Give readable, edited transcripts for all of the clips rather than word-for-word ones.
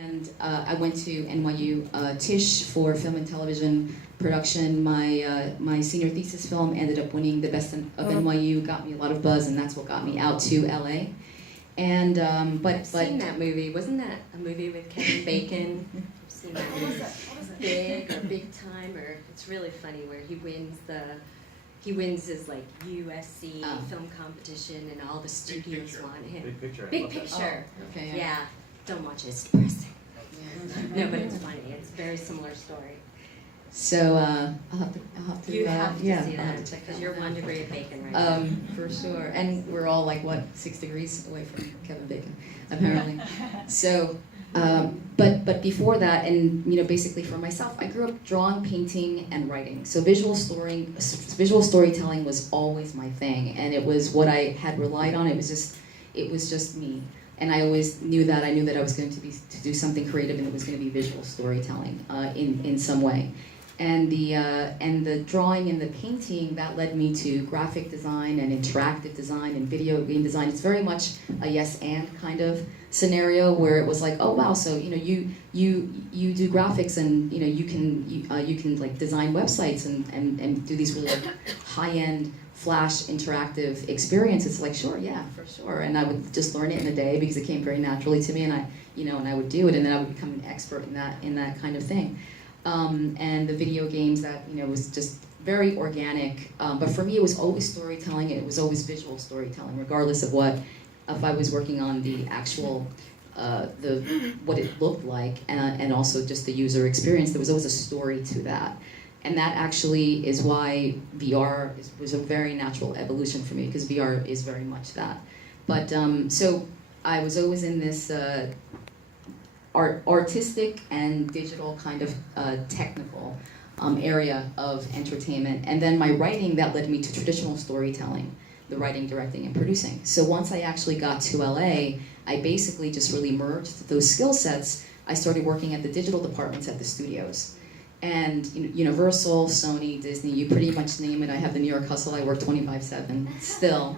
And I went to NYU Tisch for film and television production. My senior thesis film ended up winning the best of NYU, got me a lot of buzz, and that's what got me out to LA. And I've seen that movie. Wasn't that a movie with Kevin Bacon? I've seen that movie. Big or Big Time, or it's really funny where he wins his like USC film competition, and all the studios want him. Big Picture. Big Picture. Oh, okay, yeah. Don't watch it. It's depressing. No, but it's funny. It's a very similar story. So I'll have to You have to see I'll have that to check because that you're out. 1 degree of bacon right now. For sure. And we're all like, what, 6 degrees away from Kevin Bacon, apparently. So, but before that, and basically for myself, I grew up drawing, painting, and writing. So visual storytelling was always my thing, and it was what I had relied on. It was just me. And I always knew that. I knew that I was going to do something creative, and it was going to be visual storytelling in some way. And the drawing and the painting, that led me to graphic design and interactive design and video game design. It's very much a yes and kind of scenario where it was like, oh wow, so you do graphics, and you can like design websites and do these really like high-end Flash interactive experience. It's like, sure, yeah, for sure. And I would just learn it in a day because it came very naturally to me, and I would do it, and then I would become an expert in that kind of thing. And the video games, that was just very organic. But for me, it was always storytelling. It was always visual storytelling, regardless of if I was working on the actual what it looked like, and also just the user experience. There was always a story to that. And that actually is why VR was a very natural evolution for me, because VR is very much that. But so I was always in this artistic and digital kind of technical area of entertainment. And then my writing, that led me to traditional storytelling, the writing, directing, and producing. So once I actually got to LA, I basically just really merged those skill sets. I started working at the digital departments at the studios. And Universal, Sony, Disney, you pretty much name it. I have the New York hustle. I work 25/7 still.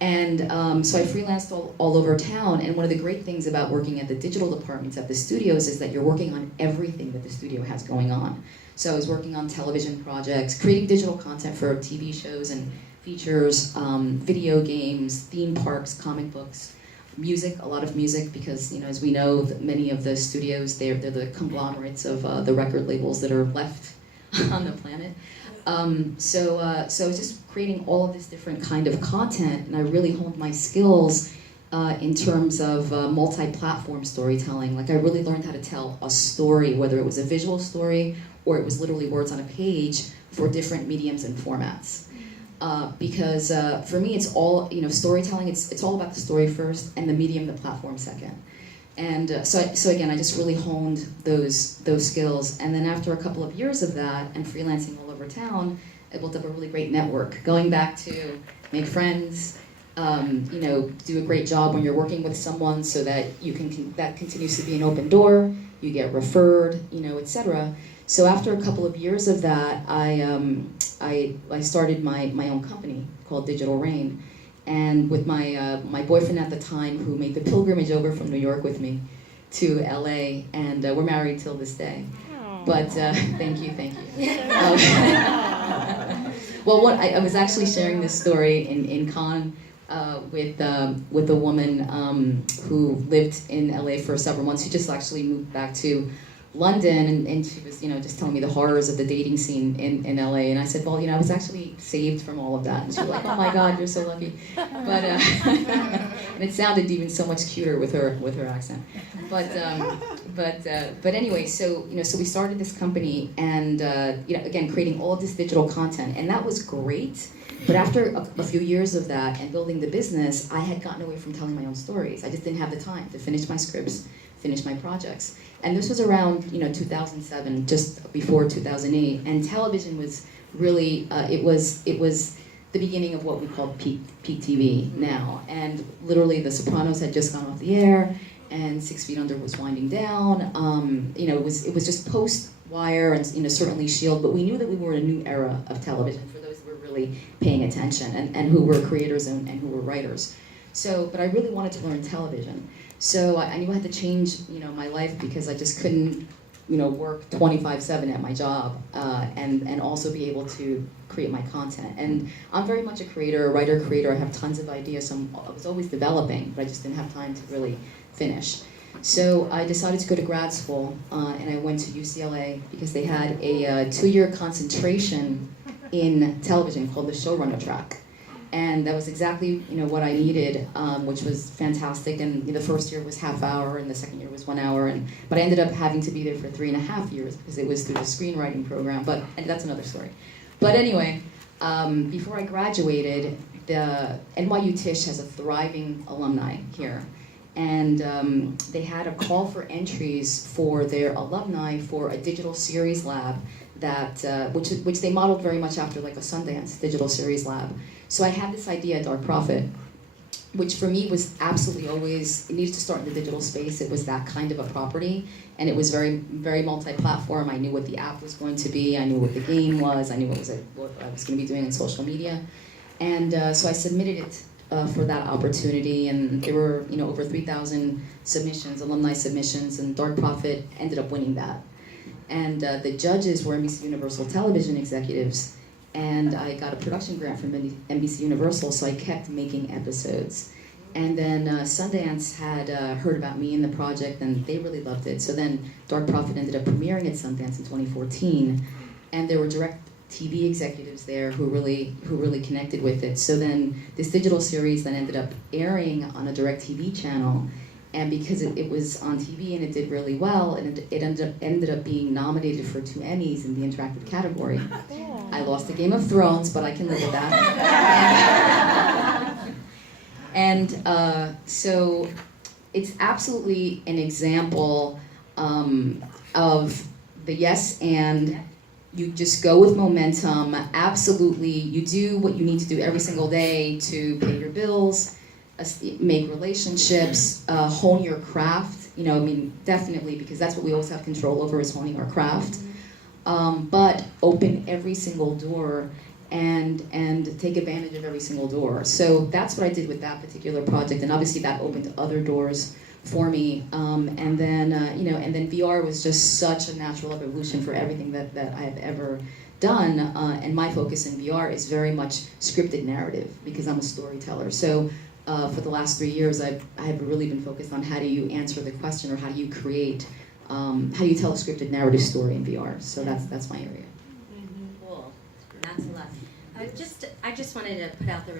And so I freelanced all over town. And one of the great things about working at the digital departments at the studios is that you're working on everything that the studio has going on. So I was working on television projects, creating digital content for TV shows and features, video games, theme parks, comic books, music, a lot of music, because as we know, many of the studios, they're the conglomerates of the record labels that are left on the planet. So I was just creating all of this different kind of content, and I really honed my skills in terms of multi-platform storytelling. Like, I really learned how to tell a story, whether it was a visual story or it was literally words on a page, for different mediums and formats. Because for me, it's all, storytelling, it's all about the story first, and the medium, the platform second. And so again, I just really honed those skills. And then after a couple of years of that, and freelancing all over town, I built up a really great network. Going back to make friends, do a great job when you're working with someone, so that that continues to be an open door, you get referred, etc. So after a couple of years of that, I started my own company called Digital Rain, and with my boyfriend at the time, who made the pilgrimage over from New York with me to LA, and we're married till this day. But thank you. Well, I was actually sharing this story in Cannes with a woman who lived in LA for several months. She just actually moved back to London, and she was, just telling me the horrors of the dating scene in LA, and I said, well, I was actually saved from all of that, and she was like, oh my God, you're so lucky. But and it sounded even so much cuter with her accent. But anyway, so so we started this company, and again, creating all of this digital content, and that was great. But after a few years of that and building the business, I had gotten away from telling my own stories. I just didn't have the time to finish my scripts, finish my projects. And this was around 2007, just before 2008. And television was really it was the beginning of what we call peak TV now. And literally, The Sopranos had just gone off the air, and 6 Feet Under was winding down. It was just post Wire and certainly S.H.I.E.L.D. But we knew that we were in a new era of television for those who were really paying attention and who were creators and who were writers. So, but I really wanted to learn television. So I knew I had to change, my life because I just couldn't, work 25/7 at my job and also be able to create my content. And I'm very much a creator, a writer, creator. I have tons of ideas, so I was always developing, but I just didn't have time to really finish. So I decided to go to grad school, and I went to UCLA because they had a 2-year concentration in television called the showrunner track. And that was exactly what I needed, which was fantastic. And the first year was half hour, and the second year was 1 hour. But I ended up having to be there for 3.5 years because it was through the screenwriting program. And that's another story. But anyway, before I graduated, the NYU Tisch has a thriving alumni here, and they had a call for entries for their alumni for a digital series lab that which they modeled very much after like a Sundance digital series lab. So I had this idea, Dark Prophet, which for me was absolutely always, it needed to start in the digital space. It was that kind of a property, and it was very, very multi-platform. I knew what the app was going to be. I knew what the game was. I knew what I was going to be doing in social media. And so I submitted it for that opportunity, and there were over 3,000 submissions, alumni submissions, and Dark Prophet ended up winning that. And the judges were NBC Universal television executives, and I got a production grant from NBC Universal, so I kept making episodes. And then Sundance had heard about me in the project, and they really loved it. So then Dark Prophet ended up premiering at Sundance in 2014, and there were direct TV executives there who really connected with it. So then this digital series then ended up airing on a direct TV channel, and because it was on TV and it did really well, and it ended up being nominated for 2 Emmys in the interactive category. I lost the Game of Thrones, but I can live with that. And so it's absolutely an example of the yes and. You just go with momentum. Absolutely, you do what you need to do every single day to pay your bills, make relationships, hone your craft. Definitely, because that's what we always have control over, is honing our craft. But open every single door and take advantage of every single door. So that's what I did with that particular project, and obviously that opened other doors for me, and then VR was just such a natural evolution for everything that I have ever done, and my focus in VR is very much scripted narrative because I'm a storyteller. So for the last 3 years, I have really been focused on how do you answer the question, or how do you create, how do you tell a scripted narrative story in VR. So that's my area. Cool. That's a lot. I just wanted to put out there